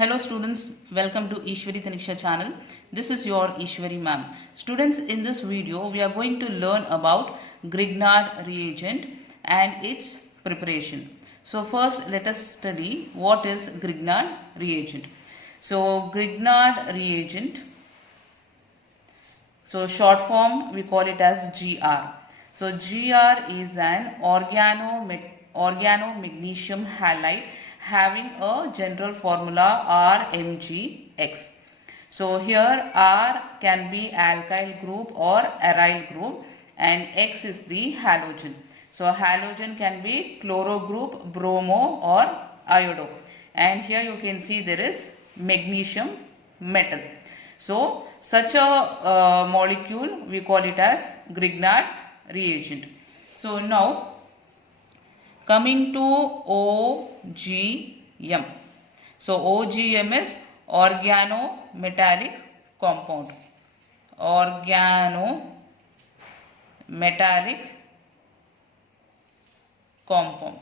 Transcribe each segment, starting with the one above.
Hello students, welcome to Ishwari Taniksha channel. This is your Ishwari ma'am. Students, in this video we are going to learn about Grignard reagent and its preparation. So first let us study what is Grignard reagent. So Grignard reagent, so short form we call it as GR. So GR is an organomagnesium halide having a general formula RMgX. So here R can be alkyl group or aryl group and X is the halogen. So halogen can be chloro group, bromo or iodo. And here you can see there is magnesium metal. So such a molecule we call it as Grignard reagent. So now coming to OGM. So OGM is organometallic compound. Organometallic compound.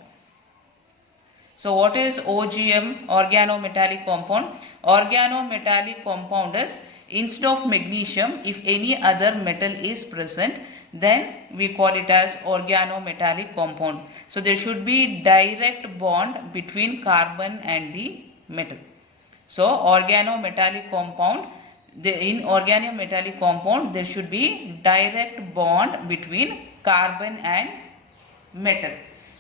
So what is OGM, organometallic compound? Organometallic compound is instead of magnesium, if any other metal is present, then we call it as organometallic compound. So there should be direct bond between carbon and the metal. So organometallic compound, in organometallic compound there should be direct bond between carbon and metal.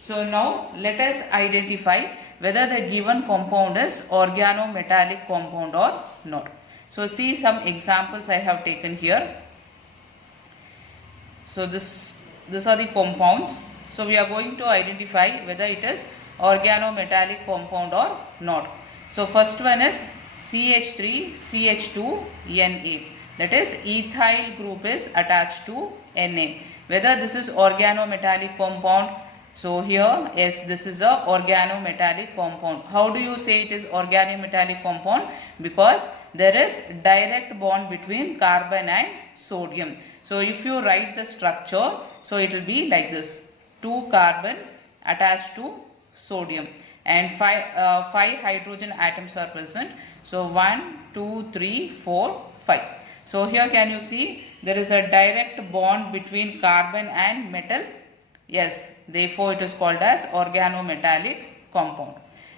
So now let us identify whether the given compound is organometallic compound or not. So see some examples I have taken here. So these are the compounds. So we are going to identify whether it is organometallic compound or not. So first one is CH3CH2Na. That is ethyl group is attached to Na. Whether this is organometallic compound. So here, yes, this is a organometallic compound. How do you say it is organometallic compound? Because there is direct bond between carbon and sodium. So if you write the structure, so it will be like this: 2 carbon attached to sodium and 5 hydrogen atoms are present. So 1, 2, 3, 4, 5. So here can you see there is a direct bond between carbon and metal. Yes, therefore it is called as organometallic compound.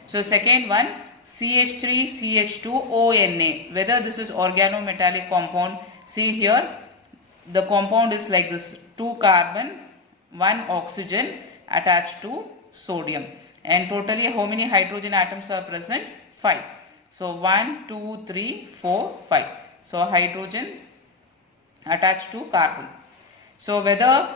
So second one, CH3CH2ONA. Whether this is organometallic compound, see here the compound is like this: 2 carbon, 1 oxygen attached to sodium. And totally how many hydrogen atoms are present? 5. So 1, 2, 3, 4, 5. So hydrogen attached to carbon. So whether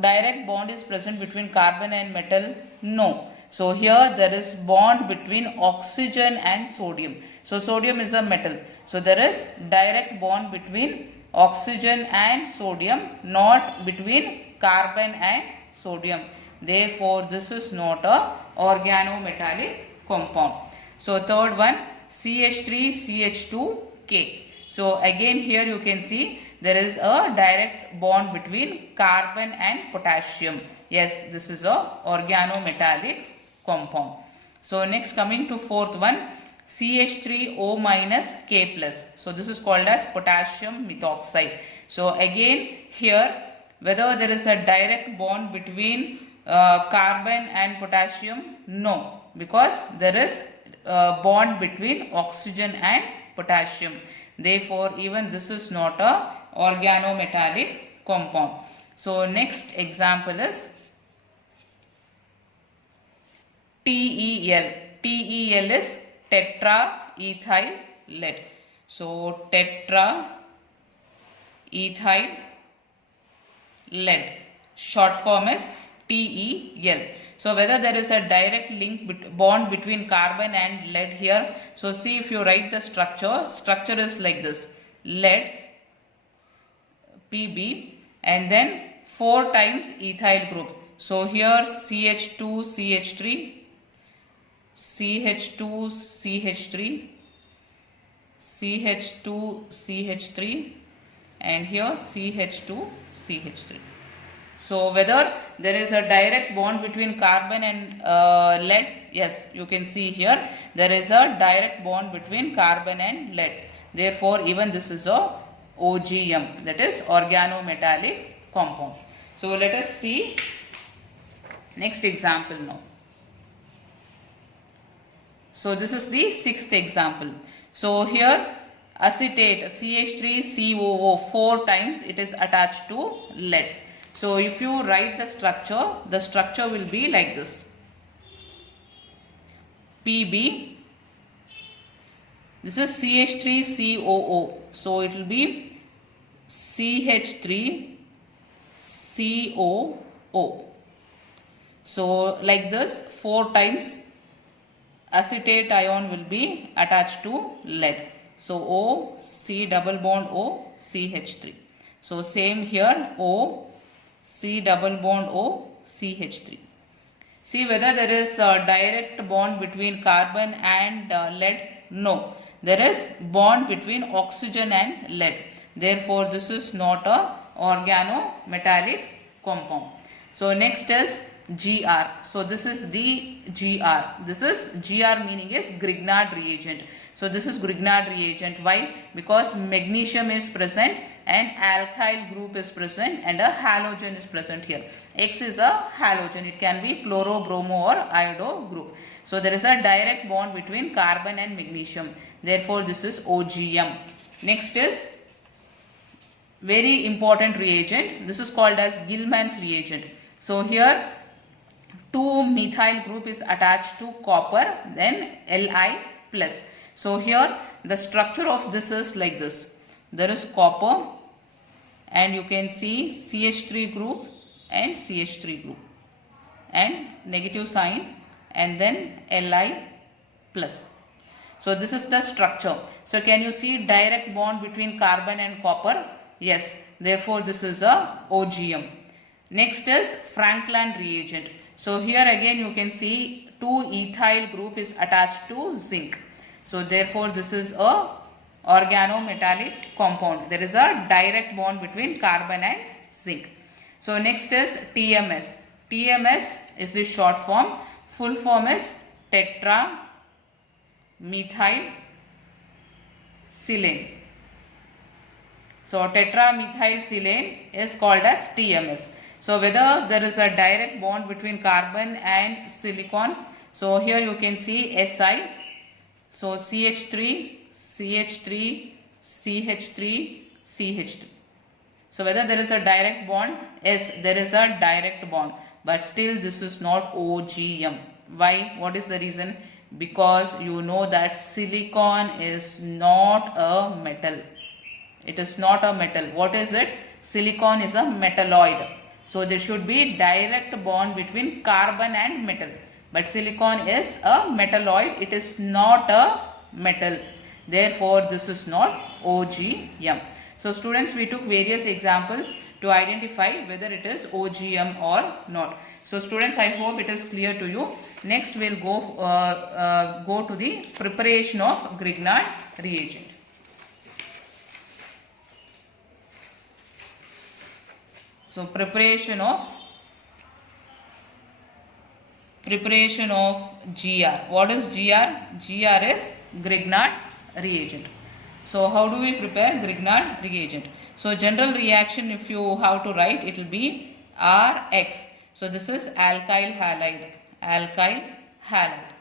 direct bond is present between carbon and metal? No. So here there is bond between oxygen and sodium. So sodium is a metal. So there is direct bond between oxygen and sodium, not between carbon and sodium. Therefore this is not a organometallic compound. So third one, CH3CH2K. So again here you can see there is a direct bond between carbon and potassium. Yes, this is a organometallic compound. So next coming to fourth one, CH3O minus K plus. So this is called as potassium methoxide. So again here whether there is a direct bond between carbon and potassium? No, because there is a bond between oxygen and potassium. Therefore even this is not a organometallic compound. So next example is TEL. TEL is tetraethyl lead. So tetraethyl lead. Short form is TEL. So whether there is a direct bond between carbon and lead here. So see if you write the structure is like this: lead Pb and then 4 times ethyl group. So here CH2 CH3, CH2 CH3, CH2 CH3 and here CH2 CH3. So whether there is a direct bond between carbon and lead, yes, you can see here there is a direct bond between carbon and lead. Therefore, even this is a OGM, that is organometallic compound. So let us see next example now. So this is the sixth example. So here acetate CH3COO 4 times it is attached to lead. So if you write the structure will be like this. PB, this is CH3COO. So it will be CH3COO. So like this 4 times acetate ion will be attached to lead. So O, C double bond O, CH3. So same here O, C double bond O, CH3. See whether there is a direct bond between carbon and lead. No, there is bond between oxygen and lead. Therefore, this is not a organometallic compound. So next is GR. So this is the GR. This is GR meaning is Grignard reagent. So this is Grignard reagent. Why? Because magnesium is present and alkyl group is present and a halogen is present here. X is a halogen. It can be chloro, bromo or iodo group. So there is a direct bond between carbon and magnesium. Therefore this is OGM. Next is very important reagent. This is called as Gilman's reagent. So here 2-methyl group is attached to copper, then Li plus. So here the structure of this is like this. There is copper and you can see CH3 group and CH3 group and negative sign and then Li plus. So this is the structure. So can you see direct bond between carbon and copper? Yes. Therefore this is a OGM. Next is Franklin reagent. So here again you can see 2-ethyl group is attached to zinc. So therefore this is a organometallic compound. There is a direct bond between carbon and zinc. So next is TMS. TMS is the short form. Full form is tetramethylsilane. So tetramethylsilane is called as TMS. So whether there is a direct bond between carbon and silicon. So here you can see Si. So CH3, CH3, CH3, CH3. So whether there is a direct bond? Yes, there is a direct bond. But still this is not OGM. Why? What is the reason? Because you know that silicon is not a metal. It is not a metal. What is it? Silicon is a metalloid. So there should be direct bond between carbon and metal. But silicon is a metalloid. It is not a metal. Therefore, this is not OGM. So students, we took various examples to identify whether it is OGM or not. So students, I hope it is clear to you. Next, we will go to the preparation of Grignard reagent. So preparation of GR. What is GR? GR is Grignard reagent. So how do we prepare Grignard reagent? So general reaction, if you have to write, it will be RX. So this is alkyl halide. Alkyl halide.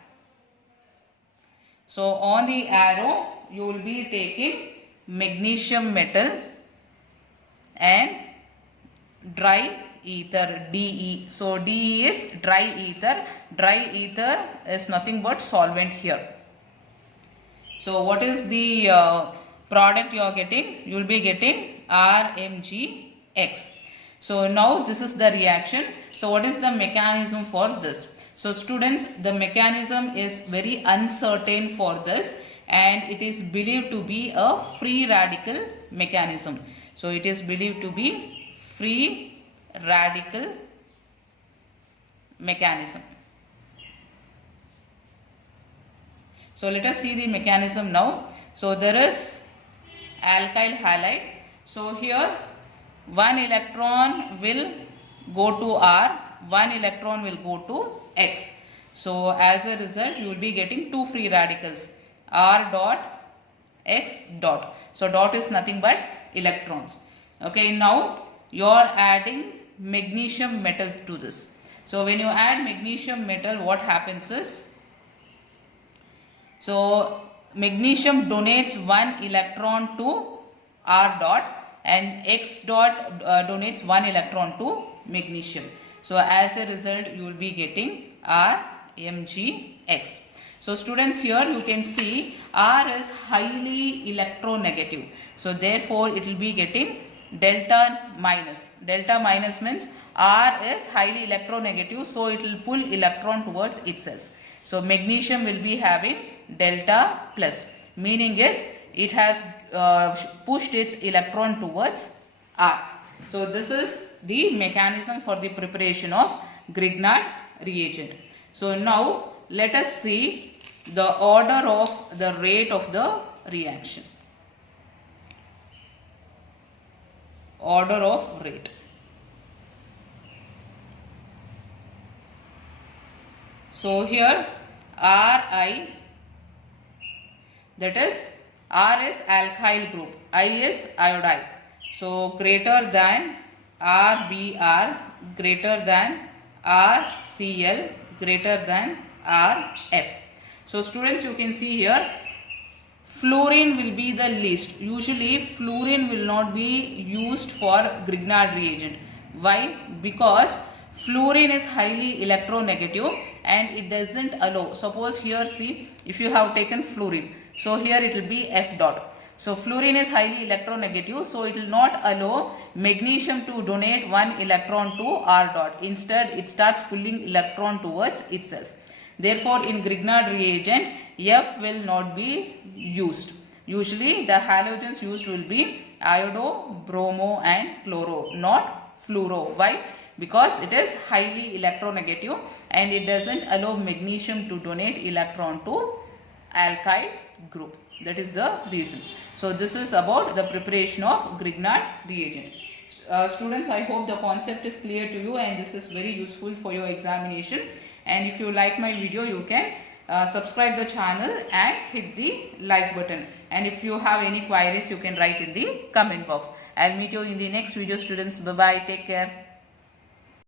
So on the arrow, you will be taking magnesium metal and dry ether, DE. So DE is dry ether. Dry ether is nothing but solvent here. So what is the product you are getting? You will be getting RMgX. So now this is the reaction. So what is the mechanism for this? So students, the mechanism is very uncertain for this and it is believed to be a free radical mechanism. So it is believed to be free radical mechanism. So let us see the mechanism now. So there is alkyl halide. So here one electron will go to R, one electron will go to X. So as a result, you will be getting two free radicals, R dot X dot. So dot is nothing but electrons. Okay, now you are adding magnesium metal to this. So when you add magnesium metal, what happens is, so magnesium donates one electron to R dot and X dot donates one electron to magnesium. So as a result, you will be getting RMgX. So students, here you can see R is highly electronegative. So therefore it will be getting delta minus. Delta minus means R is highly electronegative, so it will pull electron towards itself. So magnesium will be having delta plus, meaning is it has pushed its electron towards R. So this is the mechanism for the preparation of Grignard reagent. So now let us see the order of the rate of the reaction. Order of rate. So here Ri, that is R is alkyl group, I is iodide. So greater than RBr, greater than RCl, greater than RF. So students, you can see here fluorine will be the least. Usually fluorine will not be used for Grignard reagent. Why? Because fluorine is highly electronegative and it doesn't allow. Suppose here, see, if you have taken fluorine, so here it will be F dot. So fluorine is highly electronegative, so it will not allow magnesium to donate one electron to R dot. Instead, it starts pulling electron towards itself. Therefore, in Grignard reagent, F will not be used. Usually, the halogens used will be iodo, bromo and chloro, not fluoro. Why? Because it is highly electronegative and it doesn't allow magnesium to donate electron to alkyl group. That is the reason. So this is about the preparation of Grignard reagent. Students, I hope the concept is clear to you and this is very useful for your examination. And if you like my video, you can subscribe the channel and hit the like button. And if you have any queries, you can write in the comment box. I'll meet you in the next video, students. Bye bye. Take care.